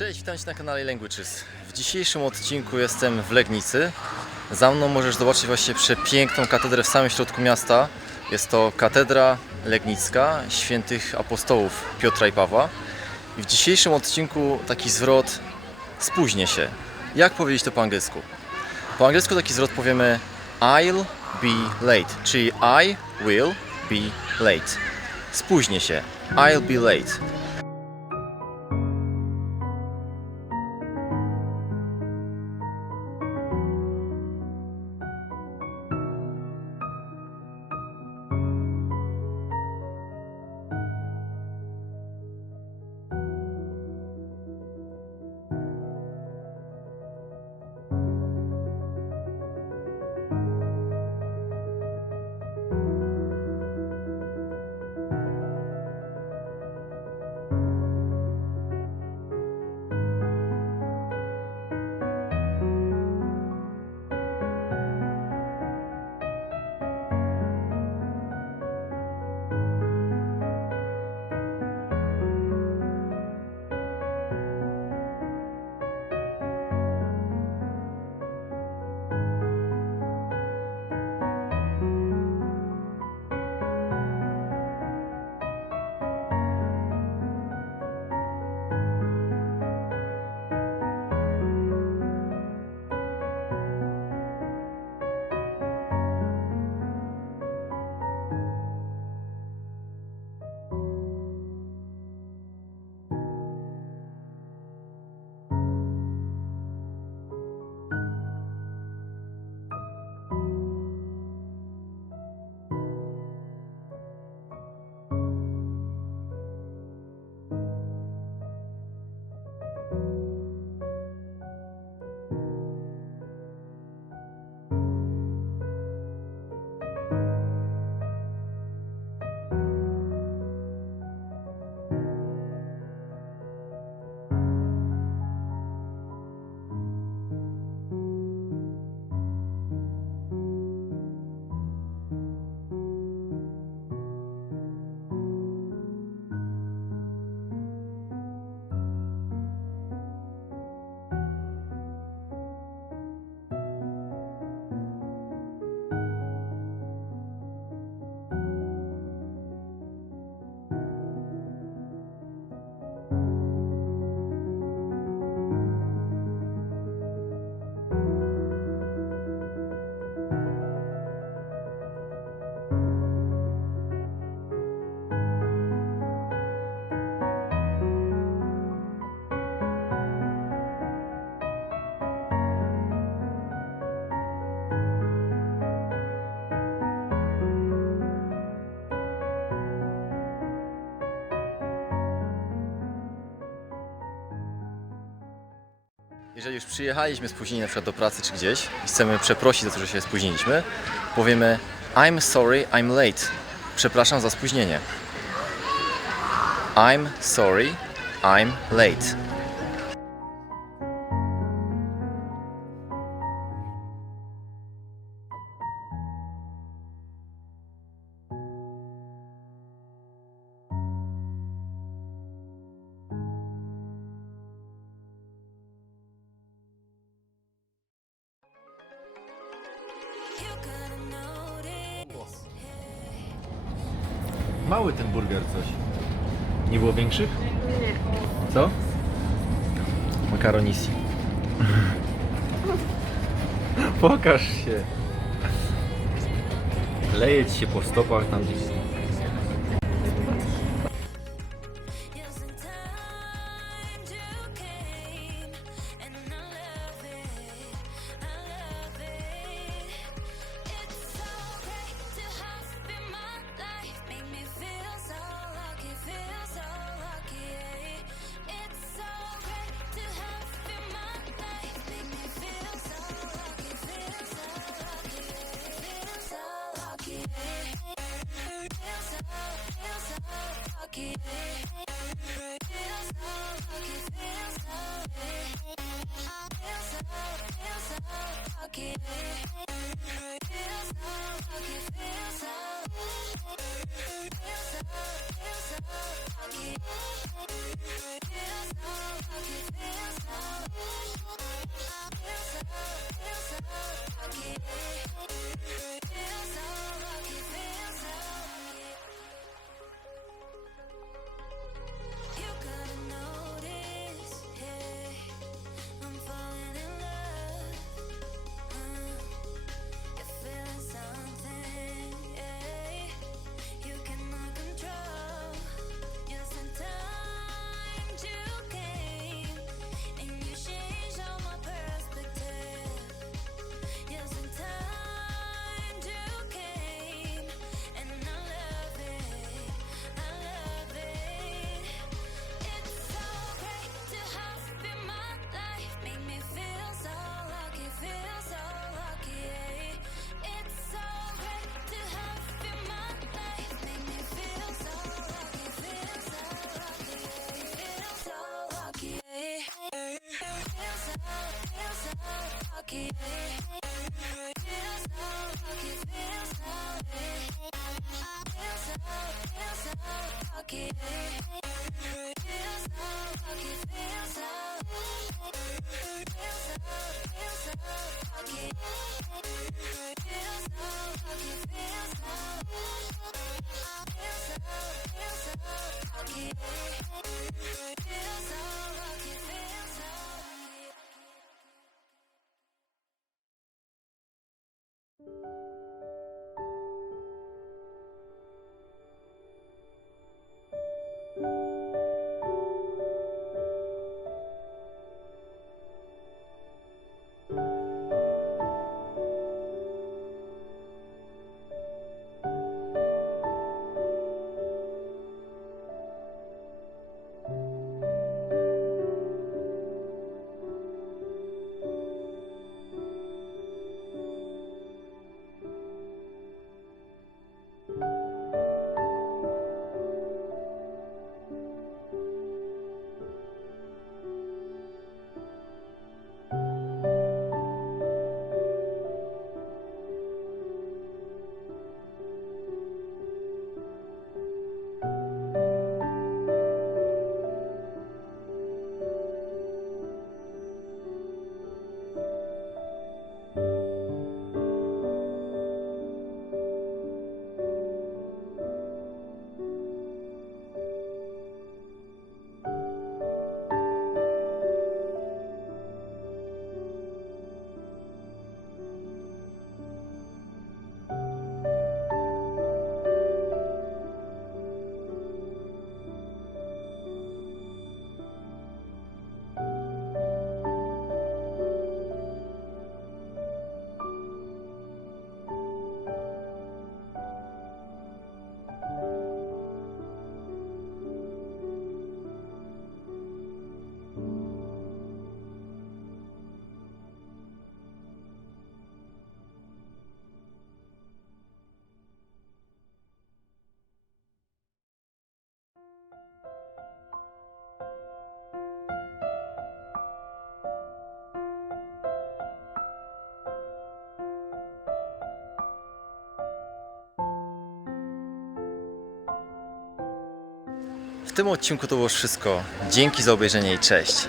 Cześć, witam Cię na kanale Languages. W dzisiejszym odcinku jestem w Legnicy. Za mną możesz zobaczyć właśnie przepiękną katedrę w samym środku miasta. Jest to katedra legnicka świętych apostołów Piotra i Pawła. I w dzisiejszym odcinku taki zwrot spóźnię się. Jak powiedzieć to po angielsku? Po angielsku taki zwrot powiemy I'll be late, czyli I will be late. Spóźnię się. I'll be late. Jeżeli już przyjechaliśmy spóźnieni na przykład do pracy czy gdzieś i chcemy przeprosić za to, że się spóźniliśmy, powiemy I'm sorry, I'm late. Przepraszam za spóźnienie. I'm sorry, I'm late. Mały ten burger coś. Nie było większych? Nie. Co? Makaronisi. Pokaż się. Leje ci się po stopach tam gdzieś. Lucky. So lucky, so, so, so lucky. W tym odcinku to było wszystko. Dzięki za obejrzenie i cześć.